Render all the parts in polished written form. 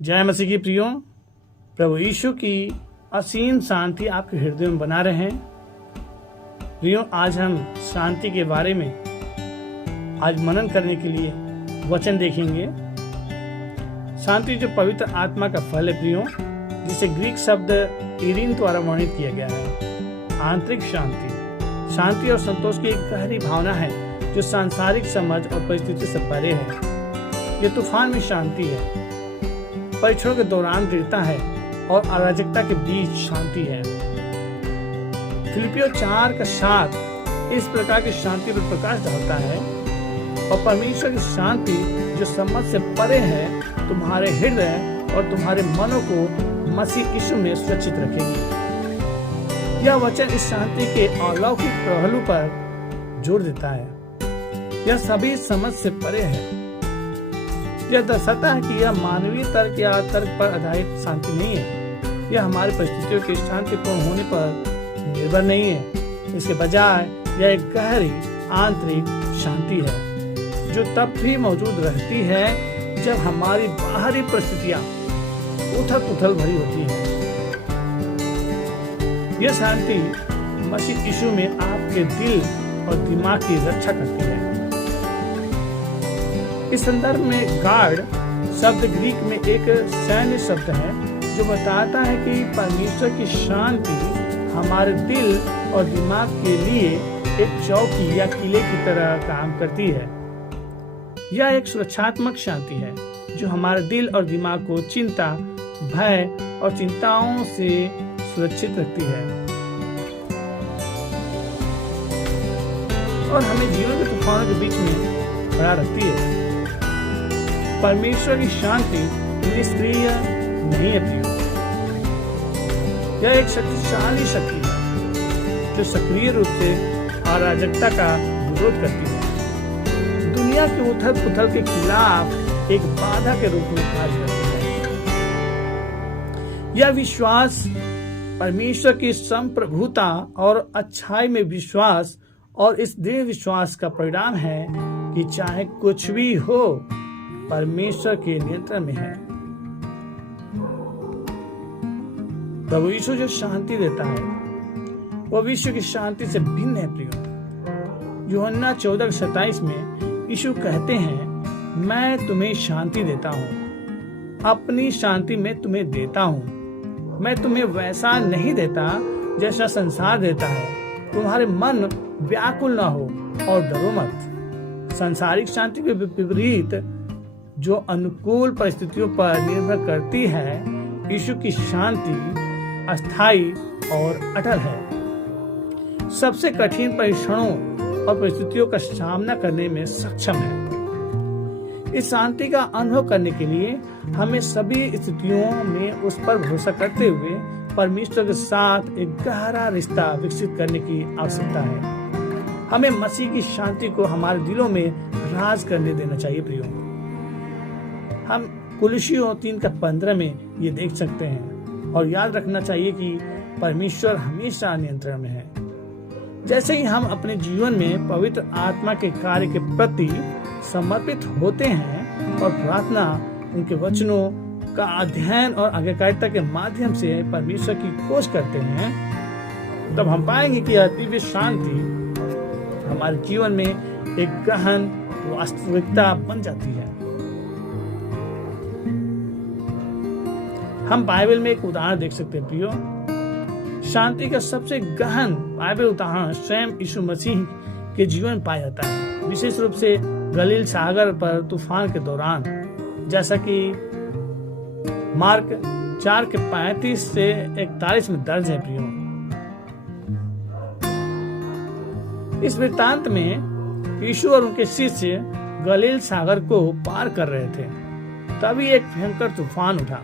जय मसीह की प्रियो, प्रभु यीशु की असीम शांति आपके हृदय में बना रहे। प्रियो, आज हम शांति के बारे में आज मनन करने के लिए वचन देखेंगे। शांति जो पवित्र आत्मा का फल है प्रियो, जिसे ग्रीक शब्द इरीन द्वारा वर्णित किया गया है। आंतरिक शांति और संतोष की एक गहरी भावना है जो सांसारिक समझ और परिस्थिति से परे है। ये तूफान में शांति है, परीक्षणों के दौरान दृढ़ता है और अराजकता के बीच शांति है। फिलिपियों 4:7 इस प्रकार की शांति पर प्रकाश डालता है, और परमेश्वर की शांति जो समझ से परे है तुम्हारे हृदय और तुम्हारे मनों को मसीह यीशु में सुरक्षित रखेगी। यह वचन इस शांति के अलौकिक पहलू पर जोर देता है। यह सभी समझ से परे है। यह दर्शाता है कि यह मानवीय तर्क या तर्क पर आधारित शांति नहीं है। यह हमारी परिस्थितियों के शांतिपूर्ण होने पर निर्भर नहीं है। इसके बजाय यह एक गहरी आंतरिक शांति है जो तब भी मौजूद रहती है जब हमारी बाहरी परिस्थितियां उथल-पुथल भरी होती हैं। यह शांति मसीह यीशु में आपके दिल और दिमाग की रक्षा करती है। इस संदर्भ में गार्ड शब्द ग्रीक में एक सैन्य शब्द है जो बताता है कि परमेश्वर की शांति हमारे दिल और दिमाग के लिए एक चौकी या किले की तरह काम करती है। यह एक सुरक्षात्मक शांति है जो हमारे दिल और दिमाग को चिंता, भय और चिंताओं से सुरक्षित रखती है और हमें जीवन के तूफानों के बीच में खड़ा रखती है। परमेश्वर की शांति निष्क्रिय नहीं है प्रियो। यह एक शक्तिशाली शक्ति है जो सक्रिय रूप से अराजकता का विरोध करती है। दुनिया के उथल-पुथल के खिलाफ एक बाधा के रूप में कार्य करती है। यह विश्वास परमेश्वर की संप्रभुता और अच्छाई में विश्वास और इस दृढ़ विश्वास का परिणाम है कि चाहे कुछ भी हो, परमेश्वर के नियंत्रण में है। प्रभु यीशु जो शांति देता है वह विश्व की शांति से भिन्न है प्रियो। यूहन्ना 14:27 में यीशु कहते हैं, मैं तुम्हें शांति देता हूँ, अपनी शांति मैं तुम्हें देता हूँ। मैं तुम्हें वैसा नहीं देता जैसा संसार देता है। तुम्हारे मन व्याकुल न हो और डरो मत। सांसारिक शांति के विपरीत जो अनुकूल परिस्थितियों पर निर्भर करती है, यीशु की शांति अस्थायी और अटल है। सबसे कठिन परीक्षणों और परिस्थितियों का सामना करने में सक्षम है। इस शांति का अनुभव करने के लिए हमें सभी स्थितियों में उस पर भरोसा करते हुए परमेश्वर के साथ एक गहरा रिश्ता विकसित करने की आवश्यकता है। हमें मसीह की शांति को हमारे दिलों में राज करने देना चाहिए प्रियो। हम कुलुसियों 3:15 में ये देख सकते हैं और याद रखना चाहिए कि परमेश्वर हमेशा नियंत्रण में है। जैसे ही हम अपने जीवन में पवित्र आत्मा के कार्य के प्रति समर्पित होते हैं और प्रार्थना, उनके वचनों का अध्ययन और आज्ञाकारिता के माध्यम से परमेश्वर की खोज करते हैं, तब हम पाएंगे कि यह दिव्य शांति हमारे जीवन में एक गहन वास्तविकता बन जाती है। हम बाइबल में एक उदाहरण देख सकते हैं प्रियो। शांति का सबसे गहन बाइबल उदाहरण स्वयं यीशु मसीह के जीवन में पाया जाता है, विशेष रूप से गलील सागर पर तूफान के दौरान, जैसा कि मार्क 4:35 से 41 में दर्ज है प्रियो। इस वृत्तांत में यीशु और उनके शिष्य गलील सागर को पार कर रहे थे, तभी एक भयंकर तूफान उठा।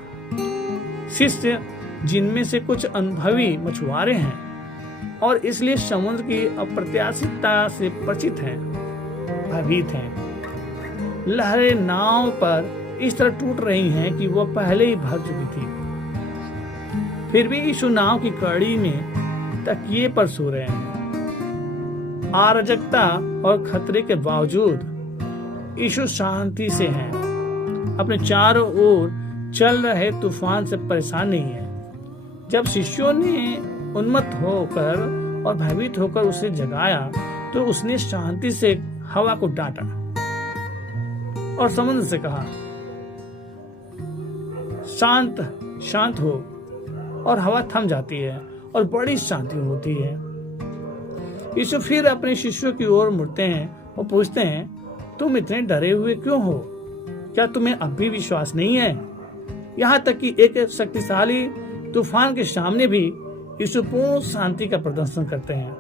शिष्य, जिनमें से कुछ अनुभवी मछुआरे हैं और इसलिए समुद्र की अप्रत्याशितता से परिचित हैं, भयभीत हैं। लहरें नाव पर इस तरह टूट रही हैं कि वह पहले ही भर चुकी थी। फिर भी यीशु नाव की कड़ी में तकिए पर सो रहे हैं। अराजकता और खतरे के बावजूद यीशु शांति से हैं। अपने चारों ओर चल रहे तूफान से परेशान नहीं है। जब शिष्यों ने उन्मत्त होकर और भयभीत होकर उसे जगाया तो उसने शांति से हवा को डांटा और समुद्र से कहा, शांत शांत हो, और हवा थम जाती है और बड़ी शांति होती है। यीशु फिर अपने शिष्यों की ओर मुड़ते हैं और पूछते हैं, तुम इतने डरे हुए क्यों हो? क्या तुम्हें अब भी विश्वास नहीं है? यहाँ तक कि एक शक्तिशाली तूफान के सामने भी यीशु पूर्ण शांति का प्रदर्शन करते हैं,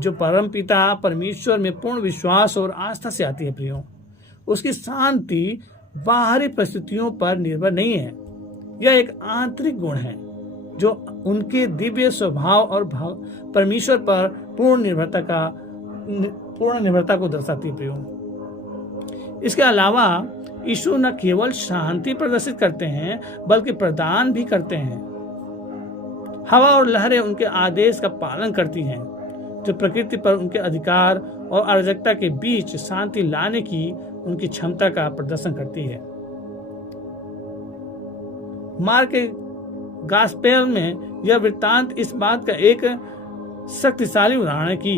जो परम पिता परमेश्वर में पूर्ण विश्वास और आस्था से आती है। प्रियो, उसकी शांति बाहरी परिस्थितियों पर निर्भर नहीं है, यह एक आंतरिक गुण है जो उनके दिव्य स्वभाव और परमेश्वर पर पूर्ण निर्भरता को दर्शाती है। प्रियो, इसके अलावा यीशु न केवल शांति प्रदर्शित करते हैं बल्कि प्रदान भी करते हैं। हवा और लहरें उनके आदेश का पालन करती हैं, जो प्रकृति पर उनके अधिकार और अराजकता के बीच शांति लाने की उनकी क्षमता का प्रदर्शन करती है। मार्क के गॉस्पेल में यह वृत्तांत इस बात का एक शक्तिशाली उदाहरण है कि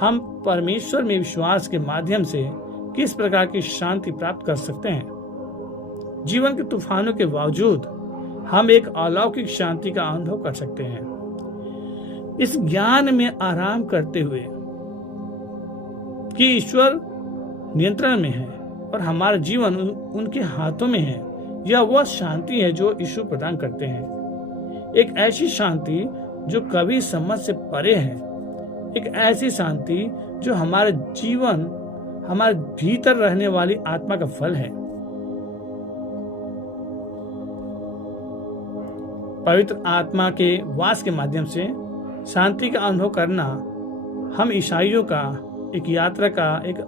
हम परमेश्वर में विश्वास के माध्यम से किस प्रकार की शांति प्राप्त कर सकते हैं। जीवन के तूफानों के बावजूद हम एक अलौकिक शांति का अनुभव कर सकते हैं, इस ज्ञान में आराम करते हुए कि ईश्वर नियंत्रण में है और हमारा जीवन उनके हाथों में है। यह वह शांति है जो यीशु प्रदान करते हैं, एक ऐसी शांति जो कभी समझ से परे है, एक ऐसी शांति जो हमारे जीवन, हमारे भीतर रहने वाली आत्मा का फल है। पवित्र आत्मा के वास के माध्यम से शांति का अनुभव करना हम ईसाइयों का एक यात्रा का एक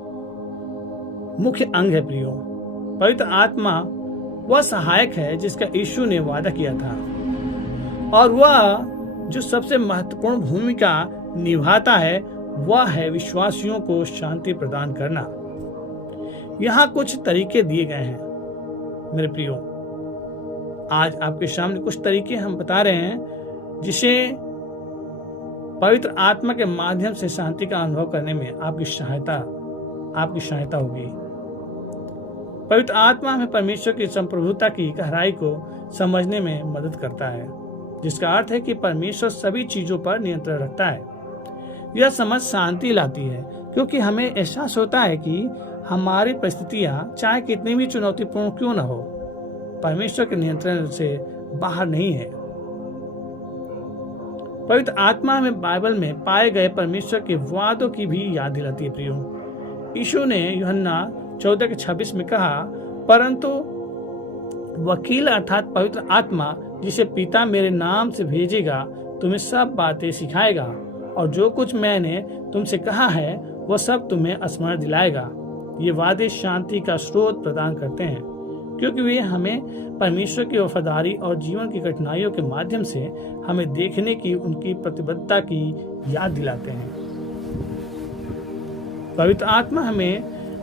मुख्य अंग है। प्रियो, पवित्र आत्मा वह सहायक है जिसका यीशु ने वादा किया था, और वह जो सबसे महत्वपूर्ण भूमिका निभाता है वह है विश्वासियों को शांति प्रदान करना। यहाँ कुछ तरीके दिए गए हैं मेरे प्रियो। आज आपके सामने कुछ तरीके हम बता रहे हैं जिसे पवित्र आत्मा के माध्यम से शांति का अनुभव करने में आपकी सहायता होगी। पवित्र आत्मा हमें परमेश्वर की संप्रभुता की गहराई को समझने में मदद करता है, जिसका अर्थ है कि परमेश्वर सभी चीजों पर नियंत्रण रखता है। यह समझ शांति लाती है क्योंकि हमें एहसास होता है कि हमारी परिस्थितियां चाहे कितनी भी चुनौतीपूर्ण क्यों न हो, परमेश्वर के नियंत्रण से बाहर नहीं है। पवित्र आत्मा हमें बाइबल में पाए गए परमेश्वर के वादों की भी याद दिलाती है। प्रियो, यीशु ने यूहन्ना 14:26 में कहा, परंतु वकील अर्थात पवित्र आत्मा जिसे पिता मेरे नाम से भेजेगा तुम्हें सब बातें सिखाएगा और जो कुछ मैंने तुमसे कहा है वह सब तुम्हें स्मरण दिलाएगा। ये वादे शांति का स्रोत प्रदान करते हैं क्योंकि वे हमें परमेश्वर की वफादारी और जीवन की कठिनाइयों के माध्यम से हमें देखने की उनकी प्रतिबद्धता की याद दिलाते हैं। पवित्र आत्मा हमें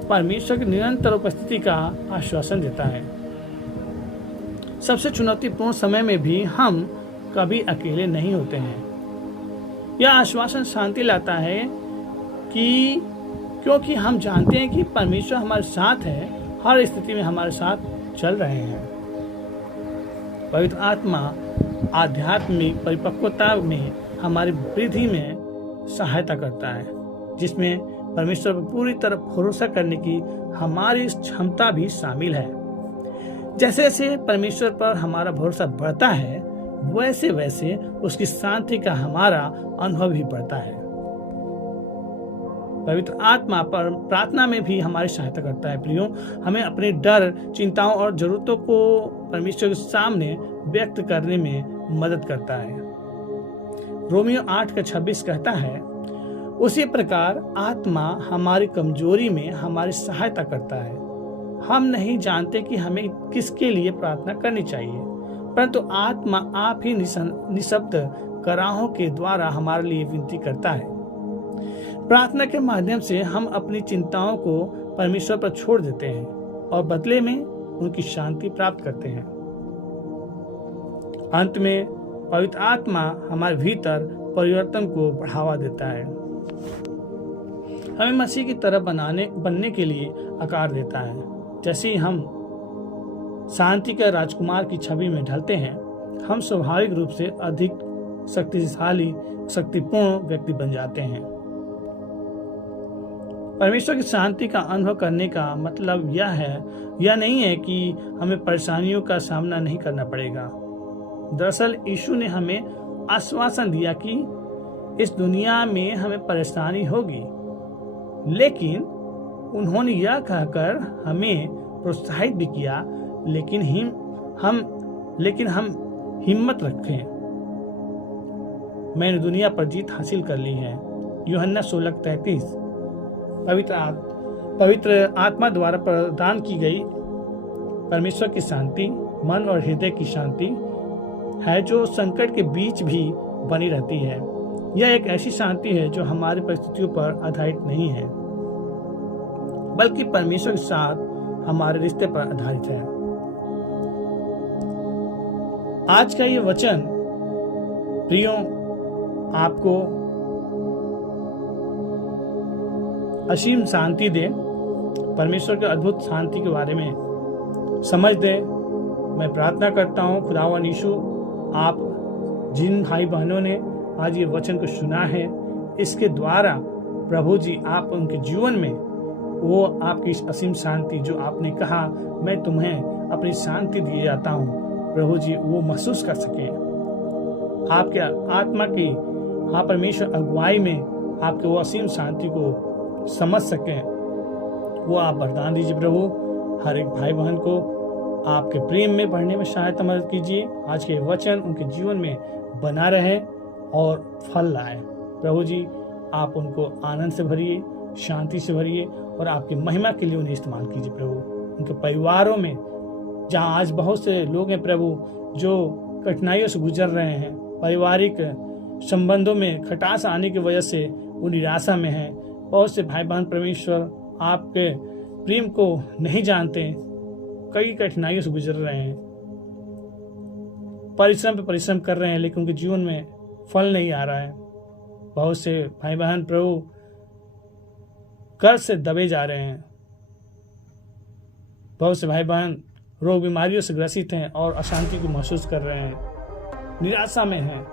परमेश्वर की निरंतर उपस्थिति का आश्वासन देता है। सबसे चुनौतीपूर्ण समय में भी हम कभी अकेले नहीं होते हैं। यह आश्वासन शांति लाता है कि क्योंकि हम जानते हैं कि परमेश्वर हमारे साथ है, हर स्थिति में हमारे साथ चल रहे हैं। पवित्र आत्मा आध्यात्मिक परिपक्वता में हमारी वृद्धि में सहायता करता है, जिसमें परमेश्वर पर पूरी तरह भरोसा करने की हमारी क्षमता भी शामिल है। जैसे जैसे परमेश्वर पर हमारा भरोसा बढ़ता है वैसे वैसे उसकी शांति का हमारा अनुभव भी बढ़ता है। पवित्र आत्मा पर प्रार्थना में भी हमारी सहायता करता है। प्रियो, हमें अपने डर, चिंताओं और जरूरतों को परमेश्वर के सामने व्यक्त करने में मदद करता है। रोमियो 8:26 कहता है, उसी प्रकार आत्मा हमारी कमजोरी में हमारी सहायता करता है। हम नहीं जानते कि हमें किसके लिए प्रार्थना करनी चाहिए, परंतु आत्मा आप ही निशब्द कराहों के द्वारा हमारे लिए विनती करता है। प्रार्थना के माध्यम से हम अपनी चिंताओं को परमेश्वर पर छोड़ देते हैं और बदले में उनकी शांति प्राप्त करते हैं। अंत में पवित्र आत्मा हमारे भीतर परिवर्तन को बढ़ावा देता है, हमें मसीह की तरह बनने के लिए आकार देता है। जैसे ही हम शांति के राजकुमार की छवि में ढलते हैं, हम स्वाभाविक रूप से अधिक शक्तिशाली, शक्तिपूर्ण व्यक्ति बन जाते हैं। परमेश्वर की शांति का अनुभव करने का मतलब यह नहीं है कि हमें परेशानियों का सामना नहीं करना पड़ेगा। दरअसल यीशु ने हमें आश्वासन दिया कि इस दुनिया में हमें परेशानी होगी, लेकिन उन्होंने यह कहकर हमें प्रोत्साहित भी किया, लेकिन हम हिम्मत रखें, मैंने दुनिया पर जीत हासिल कर ली है। यूहन्ना 16:33। पवित्र आत्मा द्वारा प्रदान की गई परमेश्वर की शांति मन और हृदय की शांति है, जो संकट के बीच भी बनी रहती है। यह एक ऐसी शांति है जो हमारी परिस्थितियों पर आधारित नहीं है, बल्कि परमेश्वर के साथ हमारे रिश्ते पर आधारित है। आज का ये वचन प्रियो आपको असीम शांति दे, परमेश्वर के अद्भुत शांति के बारे में समझ दे। मैं प्रार्थना करता हूँ खुदावन यीशु, आप जिन भाई बहनों ने आज ये वचन को सुना है, इसके द्वारा प्रभु जी आप उनके जीवन में वो आपकी असीम शांति जो आपने कहा मैं तुम्हें अपनी शांति दिए जाता हूँ, प्रभु जी वो महसूस कर सके। आपके आत्मा की परमेश्वर अगुवाई में आपके वो असीम शांति को समझ सकें, वो आप वरदान दीजिए प्रभु। हर एक भाई बहन को आपके प्रेम में बढ़ने में सहायता मदद कीजिए। आज के वचन उनके जीवन में बना रहे और फल लाए। प्रभु जी आप उनको आनंद से भरिए, शांति से भरिए और आपकी महिमा के लिए उन्हें इस्तेमाल कीजिए प्रभु। उनके परिवारों में जहाँ आज बहुत से लोग हैं प्रभु जो कठिनाइयों से गुजर रहे हैं, पारिवारिक संबंधों में खटास आने की वजह से वो निराशा में हैं। बहुत से भाई बहन परमेश्वर आपके प्रेम को नहीं जानते, कई कठिनाइयों से गुजर रहे हैं, परिश्रम पे परिश्रम कर रहे हैं, लेकिन उनके जीवन में फल नहीं आ रहा है। बहुत से भाई बहन प्रभु कर्ज से दबे जा रहे हैं, बहुत से भाई बहन रोग बीमारियों से ग्रसित हैं और अशांति को महसूस कर रहे हैं, निराशा में हैं।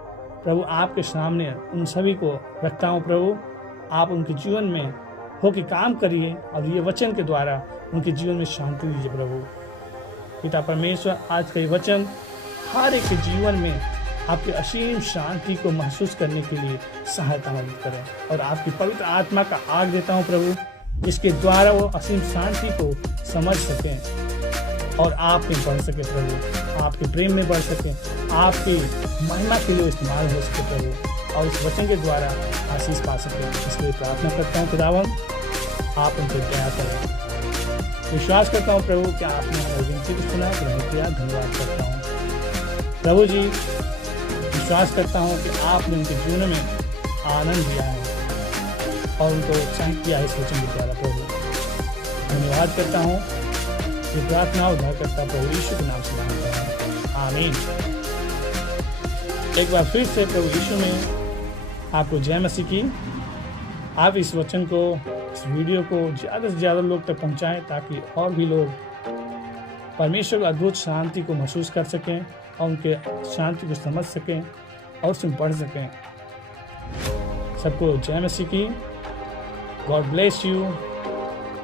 प्रभु आपके सामने उन सभी को रखता हूँ प्रभु, आप उनके जीवन में होकर काम करिए और ये वचन के द्वारा उनके जीवन में शांति दीजिए प्रभु। पिता परमेश्वर आज का ये वचन हर एक के जीवन में आपकी असीम शांति को महसूस करने के लिए सहायता मदद करें और आपकी पवित्र आत्मा का आग देता हूँ प्रभु, इसके द्वारा वो असीम शांति को समझ सकें और आप में बढ़ सके प्रभु, आपके प्रेम में बढ़ सके, आपकी महिमा के लिए इस्तेमाल हो सके प्रभु और इस वचन के द्वारा आशीष पा सके। इसलिए प्रार्थना करता हूँ खुदावन आप उनसे दया करें। विश्वास करता हूँ प्रभु कि आपने हमारी विनती को सुना, ग्रहण किया, धन्यवाद करता हूँ प्रभु जी। विश्वास करता हूँ कि आपने उनके जीवन में आनंद दिया है और उनको उत्साहित किया है इस वचन के द्वारा प्रभु। धन्यवाद करता हूँ, ये प्रार्थना उद्धार करता प्रभु यीशु के नाम से मांगता हूँ, आमीन। एक बार फिर से प्रभु यीशु में आपको जय मसीह की। आप इस वचन को, इस वीडियो को ज़्यादा से ज़्यादा लोग तक पहुँचाएं ताकि और भी लोग परमेश्वर की अद्भुत शांति को महसूस कर सकें और उनके शांति को समझ सकें और उसमें बढ़ सकें। सबको जय मसीह की। God bless you.